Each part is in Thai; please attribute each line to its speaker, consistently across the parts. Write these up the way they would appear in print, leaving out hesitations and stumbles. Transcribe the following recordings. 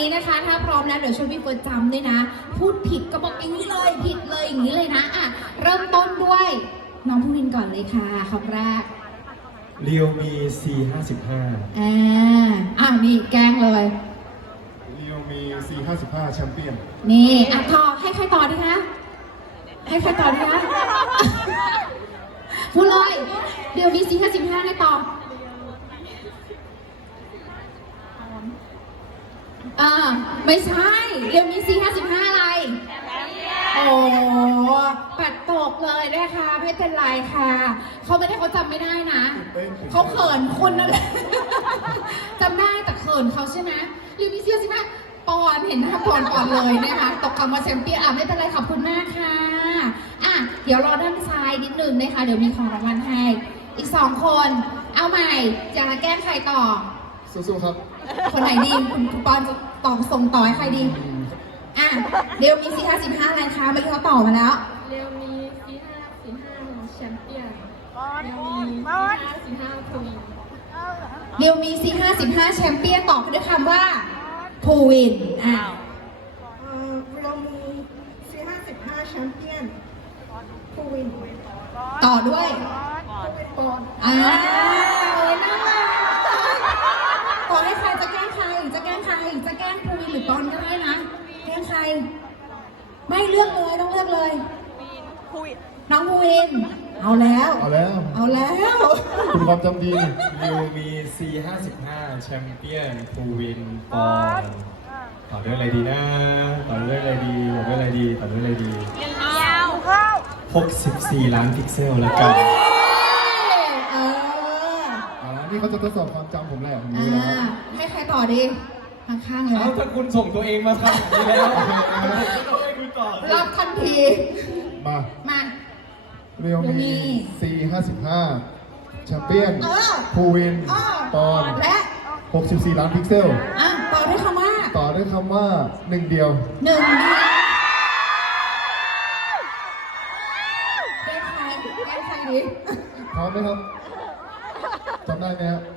Speaker 1: นะคะถ้าพร้อมแล้วเดี๋ยวช่วยพี่เฟิร์สจำด้วยนะพูดผิดก็บอกอย่างนี้เลยผิดเลยอย่างนี้เลยนะอ่ะเริ่มต้นด้วยน้องภูวินก่อนเลยค่ะคำแรก
Speaker 2: เรียวมี C55
Speaker 1: นี่แกล้งเลย
Speaker 3: เรียวมี C55 แชมเปี้ยน
Speaker 1: นี่ต่อให้ใครต่อดีคะให้ใครต่อดีคะพูดเลยเรียวมี C55ให้ต่อไม่ใช่เรียวมี C55อะไรโอ้ปัดตกเลยนะคะไม่เป็นไรค่ะเขาไม่ได้เขาจำไม่ได้นะเขาเขินคุณนั่นแหละจำได้แต่เขินเขาใช่ไหมเรียวมี C55ปอนเห็นหน้าปอนก่อนเลยนะคะตกคำว่าแชมเปี้ยนไม่เป็นไรขอบคุณมากค่ะเดี๋ยวรอด้านซ้ายนิดนึงนะคะเดี๋ยวมีของรางวัลให้อีก2คนเอาใหม่จะแกล้งใครต่อ
Speaker 3: สู้ๆครับ
Speaker 1: คนไหนดีคุณปอนจะต่อส่งต่อให้ใครดีเรียวมี C55อะไรคะเมื่อกี้เขาต่อมาแล้ว
Speaker 4: เรียวมี C55 แชมเปี้ยนเรียวมี C55 พูวิน
Speaker 1: เรียวมี C55 แชมเปี้ยนต่อด้วยคำว่าพูวิน
Speaker 5: เรียวมี C55 แชมเปี้ยนพูวิน
Speaker 1: ต่อด้วย
Speaker 5: ปอน
Speaker 1: น่ารักต่อให้ใครจะแกล้งใครจะแกล้งใครจะแกล้งพูวินหรือปอนก็ได้นะแกล้งใครไม่เลือกเลยต้องเลือกเลยน้องพูวินเอาแล้ว
Speaker 3: คุณความจำดี
Speaker 2: เรียวมี C55 แชมเปี้ยนภูวินปอนต่อด้วยอะไรดีนะต่อด้วยอะไรดี64 ล้านพิกเซลแล้วกัน
Speaker 3: นี่เขาจะทดสอบความจำผมแหละผมรู้แล้ว
Speaker 1: ให้ใครต่อดีข้างๆเลย
Speaker 2: ถ้าคุณส่งตัวเองมาครับนี่แล้วให้คุณต่อ
Speaker 1: รับทันทีมา
Speaker 3: เรียวมี C55 แชมเปี้ยนพูวินปอน
Speaker 1: และ
Speaker 3: 64 ล้านพิกเซล
Speaker 1: ต่อด้วยคำ
Speaker 3: ว่าหนึ่งเดียว
Speaker 1: แก้ใครดี
Speaker 3: พร้อมไหมครับจำได้ไหมครับ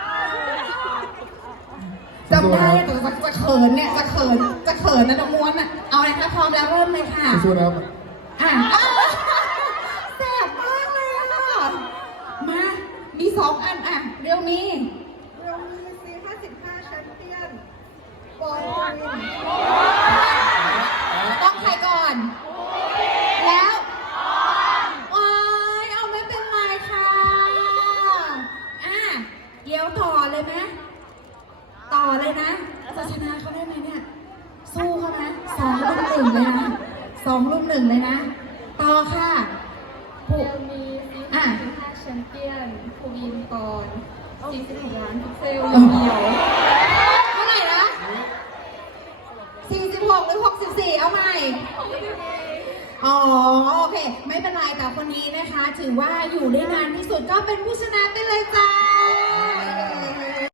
Speaker 1: จำได้แต่จะเขินเนี่ยจะเขินนะน้องม้วนเอาเลยค่ะพร้อมแล้วเริ่มเลยค่ะ
Speaker 3: สู้นะครับ
Speaker 1: แสบมากเลยมามี2 อันเรียวมี
Speaker 5: C55 แชมเปี้ยนปอนวิน
Speaker 1: ต้องใครก่อนแล้วเอาไม่เป็นไรค่ะเดี๋ยวต่อเลยไหมจะชนะเขาได้ไหมเนี่ยสู้เขาไหม2 รุ่ม 1เลยนะ2 รุ่ม 1เลยนะต่อค่ะ
Speaker 4: เรียวมี C55 แชมเปี้ยนพูวินปอน46 ล้านพิกเซลเดียว
Speaker 1: เท่าไหร่นะ46หรือ64เอาใหม่โอเคไม่เป็นไรแต่คนนี้นะคะถือว่าอยู่ได้นานที่สุดก็เป็นผู้ชนะไปเลยจ้า